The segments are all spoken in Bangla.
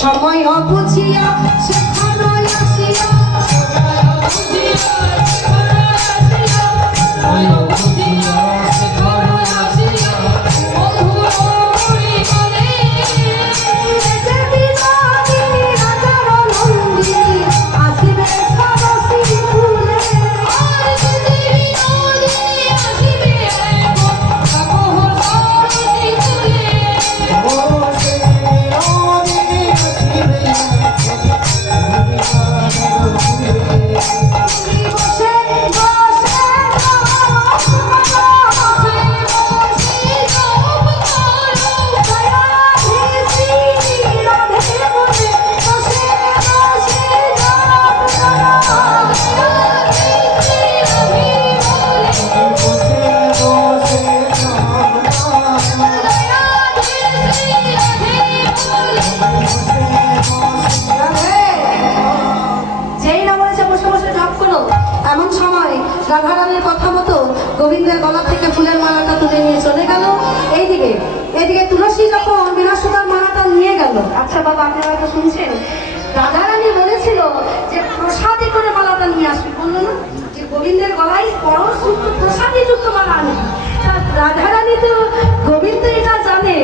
সময় বুঝিয়া সেখানে আসিয়া রাধারানীর কথা মতো গোবিন্দের গলা থেকে ফুলের মালাটা তুলে নিয়ে চলে গেল। এইদিকে এদিকে তুলসী যখন বিনাশুদার মালাটা নিয়ে গেল। আচ্ছা বাবা, আপনি হয়তো শুনছেন, রাধারানী বলেছিল যে প্রসাদে করে মালাটা নিয়ে আসবে, বললো না যে গোবিন্দের গলায় পরশযুক্ত প্রসাদে যুক্ত মালা আনে। রাধারানী তো গোবিন্দ এটা জানে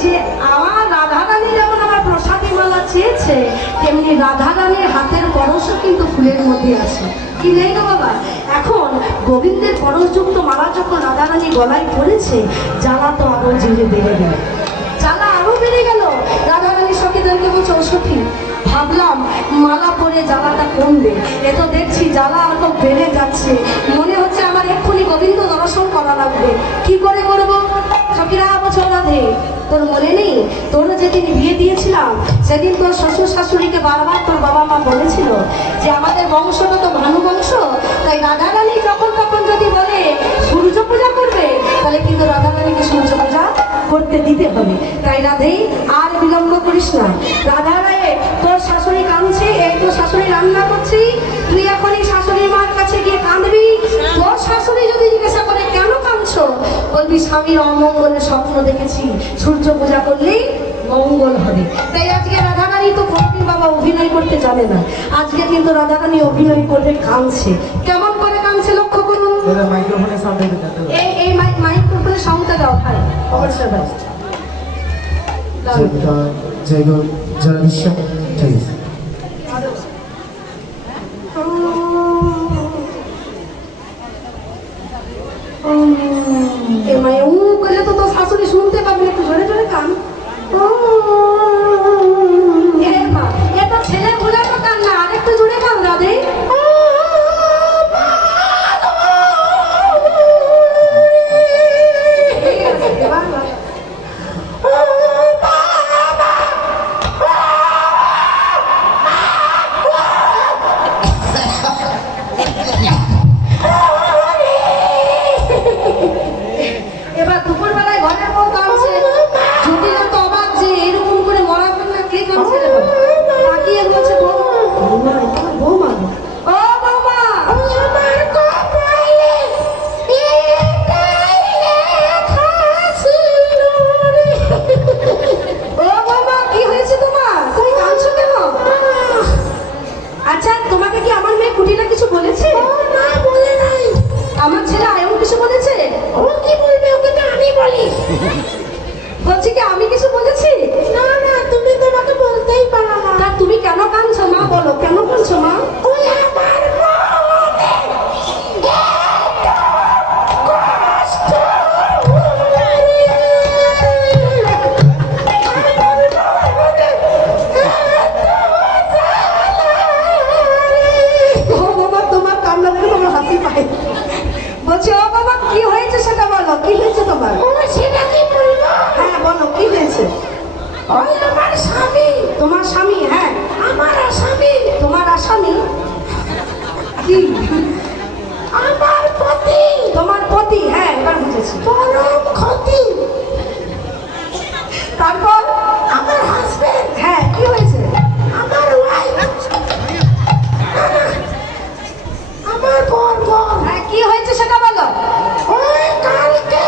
যে আমার রাধারানী যেমন আমার প্রসাদী মালা চেয়েছে, তেমনি রাধারানীর হাতের পরশও কিন্তু ফুলের মধ্যে আছে, কি নেই গো বাবা? এখন গোবিন্দের পরশযুক্ত মালা যখন রাধারানী গলায় পড়েছে, জ্বালা তো আরো জেলে বেড়ে গেল, জ্বালা আরো বেড়ে গেল। রাধারানী সখীদেরকে বলছে, ও সখী, ভাবলাম মালা পরে জ্বালাটা কমবে, এ তো দেখছি জ্বালা আরো বেড়ে যাচ্ছে, মনে হচ্ছে আমার এক্ষুনি গোবিন্দ দর্শন করা লাগবে, কি করে করবো? সখীরা বছর রাধে, তোর মনে নেই তোর যেদিন বিয়ে দিয়েছিলাম সেদিন তোর শ্বশুর শাশুড়িকে বারবার তোর বাবা মা বলেছিল যে আমাদের বংশটা তো ভানু বংশ, তাই রাধারানী যখন তখন যদি বলে সূর্য পূজা করবে, তাহলে কিন্তু রাধারানীকে সূর্য পূজা করতে দিতে হবে। তাই রাধে, আর বিলম্ব করিস না। রাধারায় তোর শাশুড়ি কাঁদছে, একটু শাশুড়ি রান্না করছি, তুই এখনই শাশুড়ি মার কাছে গিয়ে কাঁদবি। তোর শাশুড়ি যদি জিজ্ঞাসা করে কেন কাঁদছো, বলবি স্বামীর অমঙ্গলের স্বপ্ন দেখেছি, সূর্য পূজা করলেই মঙ্গল হবে। তাই আজকে রাধারানী তো কোনদিন বাবা অভিনয় করতে জানে না, আজকে কিন্তু রাধারানী অভিনয় করতে কাঁদছে। কেমন করে কাঁদছে লক্ষ্য করুন। মাইক্রোফোনের সাউন্ড এই মাইক্রোফোনের সাউন্ডটা দাও, ভাই অবশ্যই ভাই জয় গো জগদীশ, ঠিক আছে। করলে তো তোর শাশুড়ি শুনতে পাবি, একটু জোরে জোরে কান। এটা ছেলে ভুলে তো কান না, আর একটু জোরে কান রাধে। এবার দুপুরবেলায় ঘরের বউ কাঁদছে, যদি তো অবাক যে এরকম করে মরা না কে কাঁদছে রে বাবা, তাকিয়ে বলছে বৌমা, বৌমা, ও বৌমা, আমার কপালে ও বৌমা, কি হয়েছে তোমার, তুমি কাঁদছো কেন? আচ্ছা, তোমাকে কি আমার মেয়ে কুটিনা কিছু বলেছে? না, বলে নাই। আমার ছেলে আয়ন কিছু বলেছে? ও কি বলবে, ওকে তো আমি বলি। বলছি কি আমি কিছু বলেছি? না না, তুমি তোমাকে বলতেই পারো না। তা তুমি কেন কাঁদছো মা, বলো কেন কাঁদছো মা? ওই আমার তোমার কান্না দেখে তোমার হাসি পায়। বলছি ও বাবা, কি হয়েছে সেটা বলো, কি হয়েছে তোমার? সেটা কি বলবো? হ্যাঁ বলো, কি হয়েছে? ওই আমার স্বামী। তোমার স্বামী? হ্যাঁ, আমার আসামি। তোমার আসামি কি? আমার পতি। তোমার পতি? হ্যাঁ, এবার বুঝেছি। পরম ক্ষতি। তারপর আমার হাজবেন্ড। হ্যাঁ, কি হয়েছে? আমার ওয়াইফ। আমার বর। হ্যাঁ, কি হয়েছে সেটা বলো। ওই কালকে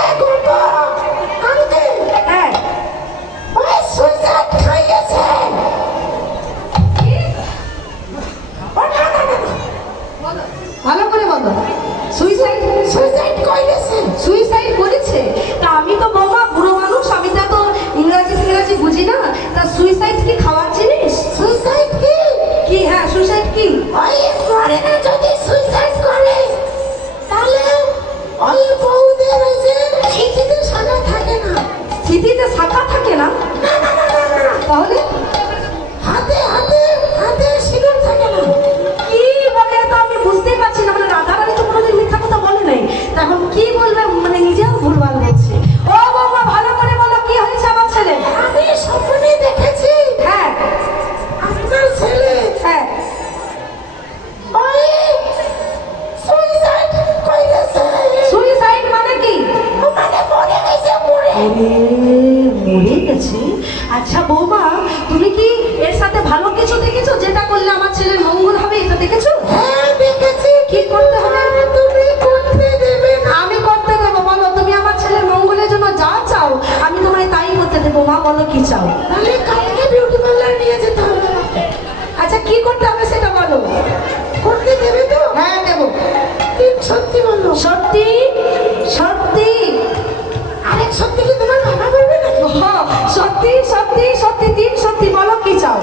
ওরে মরে গেছে। আচ্ছা বৌমা, তুমি কি এর সাথে ভালো কিছু দেখেছো যেটা করলে আমার ছেলের মঙ্গল হবে? এটা দেখেছো? হ্যাঁ দেখেছি। কি করতে হবে? তুমি করতে দেবে না। আমি করতে দেবো। বলো, তুমি আমার ছেলের মঙ্গলের জন্য যা চাও আমি তোমায় তাই করতে দেবো। মা বলো কি চাও? তাহলে কালকে বিউটি পার্লার নিয়ে যেতে হবে আমাকে। আচ্ছা কি করতে হবে সেটা বলো। করতে দেবে তো? হ্যাঁ দেবো। তিন সত্যি বলো। সত্যি সত্যি। আরেক সত্যি কি তোমার বাবা বলবে নাকি? হ্যাঁ, সত্যি সত্যি সত্যি, তিন সত্যি। বলো কি চাও?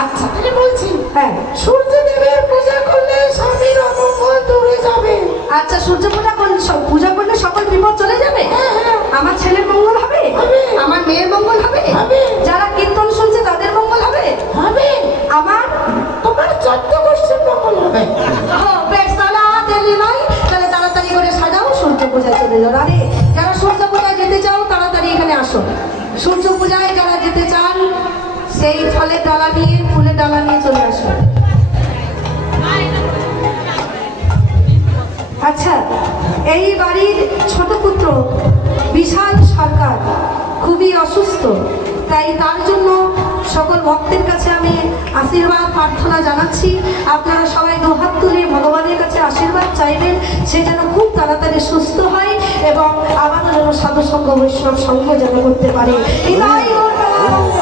আচ্ছা তাহলে বলছি, হ্যাঁ। সূর্যদেবের পূজা করলে স্বামীর অমঙ্গল দূরে যাবে। আচ্ছা, সূর্য পূজা করলে পূজা করলে সকল বিপদ চলে যাবে? হ্যাঁ, হ্যাঁ। আমার ছেলের মঙ্গল হবে? হবে। আমার মেয়ের মঙ্গল হবে? হবে। যারা কীর্তন শুনছে তাদের মঙ্গল হবে? হবে। আমার? তোমার 14 গোষ্ঠীর মঙ্গল হবে। বেশ, তাহলে আর দেরি নয়। তাহলে তাড়াতাড়ি করে সাজাও, সূর্য পূজায় চলে যাও। আরে যারা সূর্য পূজায় যেতে চাও তাড়াতাড়ি এখানে আসো। সূর্য পূজায় যারা যেতে চান সেই ফলের ডালা নিয়ে, ফুলের ডালা নিয়ে চলে আসো। আচ্ছা, এই বাড়ির ছোট পুত্র বিশাল সরকার খুবই অসুস্থ, তাই তার জন্য সকল ভক্তের কাছে আমি আশীর্বাদ প্রার্থনা জানাচ্ছি। আপনারা সবাই দুহাত তুলে ভগবানের কাছে আশীর্বাদ চাইবেন সে যেন খুব তাড়াতাড়ি সুস্থ হয় এবং আবারও যেন সাধু সঙ্গ বৈষ্ণব সঙ্গ যেন করতে পারে। হৃদয় গৌর প্রেমানন্দ।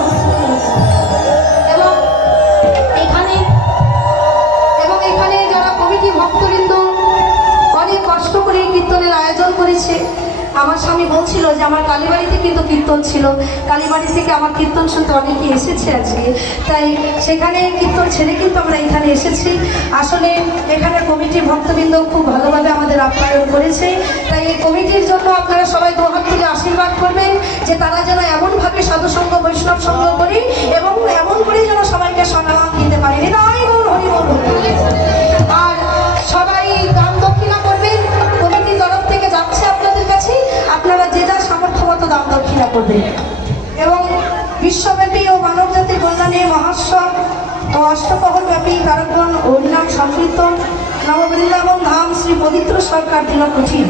এবং এখানে যারা কমিটি ভক্তবৃন্দ অনেক কষ্ট করে কীর্তনের আয়োজন করেছে। আমার স্বামী বলছিল যে আমার কালীবাড়িতে কিন্তু কীর্তন ছিল, কালীবাড়ি থেকে আমার কীর্তন শুনতে অনেকে এসেছে আজকে, তাই সেখানে কীর্তন ছেড়ে কিন্তু আমরা এখানে এসেছি। আসলে এখানে কমিটির ভক্তবৃন্দ খুব ভালোভাবে আমাদের আপ্যায়ন করেছে, তাই এই কমিটির জন্য আপনারা সবাই দুহাত তুলে আশীর্বাদ করবেন যে তারা যেন এমনভাবে সাধুসঙ্গ বৈষ্ণব সঙ্গ করি এবং এমন করে যেন সবাইকে সম্মান দিতে পারি। হৃদয় গৌর হরি বল। আর সবাই দান দক্ষিণা করবেন, কমিটির তরফ থেকে যাচ্ছে আপনাদের কাছে, আপনারা যে যার সামর্থ্য মতো দান দক্ষিণা করবেন। এবং বিশ্বব্যাপী ও মানব জাতির কল্যাণে মহাস্বর ও অষ্টপ্রহর ব্যাপী কারকগণ হরিনাম সংকীর্তন নববৃন্দাবন ধাম শ্রী পবিত্র সরকার তিলক কুঠি